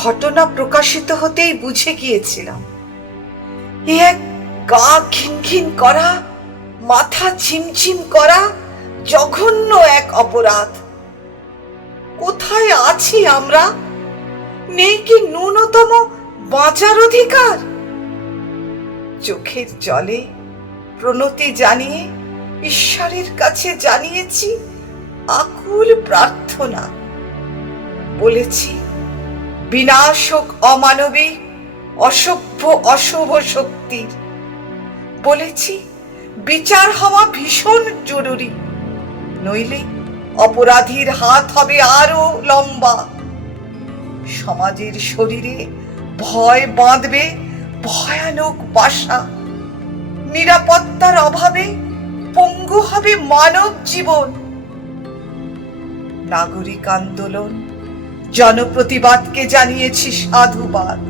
ঘটনা প্রকাশিত হতেই বুঝে গিয়েছিলাম এ এক গা ঘিনঘিন করা, মাথা ঝিমঝিম করা জঘন্য এক অপরাধ। কোথায় আছি আমরা? নেই কি ন্যূনতম বাঁচার অধিকার? চোখের জলে প্রণতি জানিয়ে ঈশ্বরের কাছে জানিয়েছি আকুল প্রার্থনা। বলেছি বিনাশ হোক অমানবিক অসভ্য অশুভ শক্তির। বলেছি বিচার হওয়া ভীষণ জরুরি, নইলে অপরাধীর হাত হবে আরো লম্বা। সমাজের শরীরে ভয় বাঁধবে ভয়ানক বাসা। নিরাপত্তার অভাবে পঙ্গু হবে মানব জীবন। নাগরিক আন্দোলন জনপ্রতিবাদকে জানিয়েছি সাধুবাদ।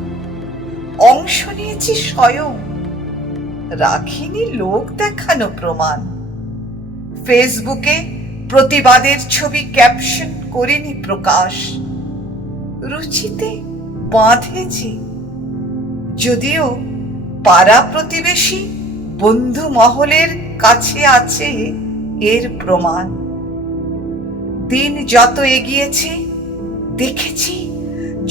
অংশ নিয়েছি স্বয়ং, রাখিনি লোক দেখানো প্রমাণ। ফেসবুকে প্রতিবাদের ছবি ক্যাপশন করিনি প্রকাশ। রুচিতে বাঁধেছি, যদিও পাড়া প্রতিবেশী বন্ধু মহলের কাছে আছে এর প্রমাণ। দিন যত এগিয়েছে দেখেছি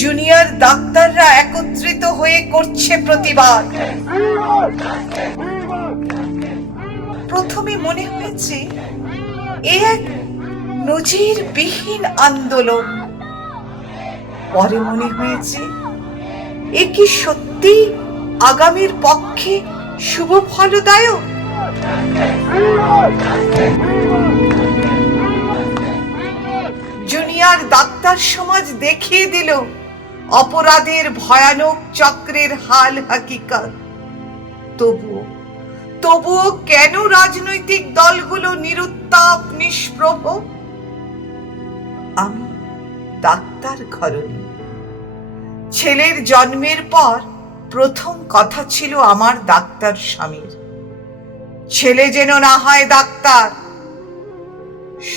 জুনিয়র ডাক্তাররা একত্রিত হয়ে করছে প্রতিবাদ। প্রথমে মনে হয়েছে এ এক নজিরবিহীন আন্দোলন, পরে মনে হয়েছে এ কি সত্যি আগামীর পক্ষে শুভ ফলদায়ক। জুনিয়র ডাক্তার সমাজ দেখিয়ে দিল অপরাধের ভয়ানক চক্রের হাল হাকিকত। তবুও কেন রাজনৈতিক দলগুলো নিরুত্তাপ নিষ্প্রভ? আমি ডাক্তার ঘরণী। ছেলের জন্মের পর প্রথম কথা ছিল আমার ডাক্তার স্বামীর, ছেলে যেন না হয় ডাক্তার।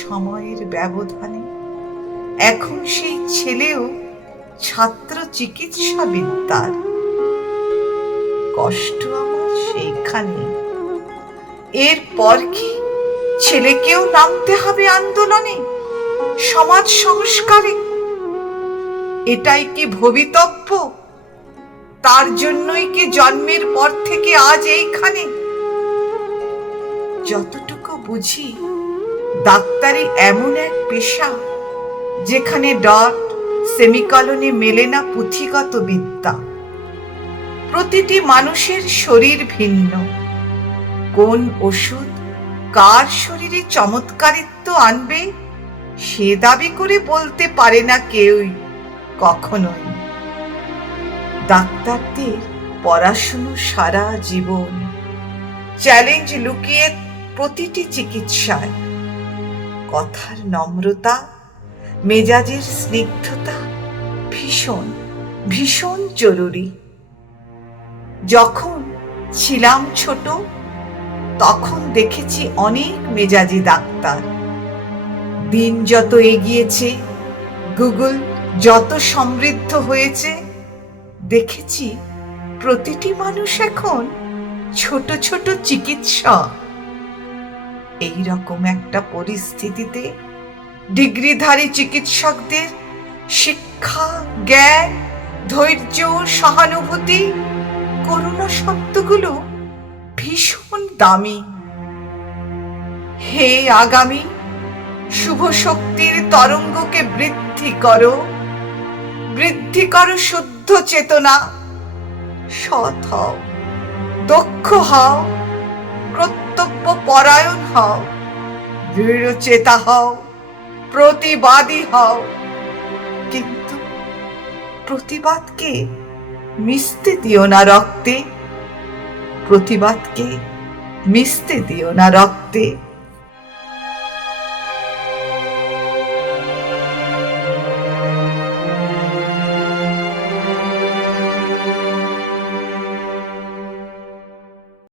সময়ের ব্যবধানে এখন সেই ছেলেও ছাত্র চিকিৎসা বিদ্যার। কষ্ট আমার সেইখানে। এরপর কি ছেলেকেও নামতে হবে আন্দোলনে, সমাজ সংস্কারে? এটাই কি ভবিতব্য? তার জন্যই কি জন্মের পর থেকে আজ এইখানে? যতটুকু বুঝি ডাক্তারি এমন এক পেশা যেখানে ডট সেমিকলনে মেলে না পুঁথিগত বিদ্যা। প্রতিটি মানুষের শরীর ভিন্ন। কোন ওষুধ কার শরীরে চমৎকারিত্ব আনবে সে দাবি করে বলতে পারে না কেউই, কখনোই। ডাক্তারদের পড়াশুনো সারা জীবন, চ্যালেঞ্জ লুকিয়ে প্রতিটি চিকিৎসায়। কথার নম্রতা, মেজাজের স্নিগ্ধতা ভীষণ ভীষণ জরুরি। যখন ছিলাম ছোট তখন দেখেছি অনেক মেজাজি ডাক্তার। দিন যত এগিয়েছে, গুগল যত সমৃদ্ধ হয়েছে, দেখেছি প্রতিটি মানুষ এখন ছোট ছোট চিকিৎসক। এই রকম একটা পরিস্থিতিতে ডিগ্রিধারী চিকিৎসকদের শিক্ষা, জ্ঞান, ধৈর্য, সহানুভূতি, করুণা শব্দগুলো ভীষণ দামি। হে আগামী, শুভ শক্তির তরঙ্গকে বৃদ্ধি করো শুদ্ধ চেতনা। সৎ হও, দক্ষ হও, কর্তব্য পরায়ণ হও, দৃঢ় চেতা হও, প্রতিবাদী হও। কিন্তু প্রতিবাদকে মিশতে দিও না রক্তে, প্রতিবাদকে মিশতে দিও না রক্তে।